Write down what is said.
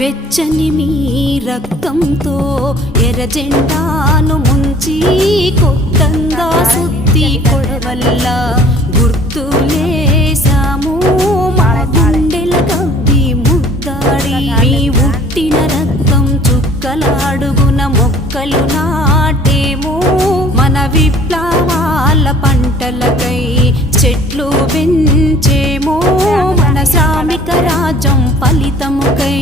వెచ్చని మీ రక్తంతో ఎర్ర జెండాను ముంచి కొత్తంగా సుత్తి కొడవల్ల గుర్తులేసాము మా గుండెల కవ్వి ముద్దాడి మీ ఉట్టిన రక్తం చుక్కలాడుగున మొక్కలు నాటేమో మన విప్లవాల పంటలకై చెట్లు పెంచేమో మన శ్రామిక రాజ్యం ఫలితముకై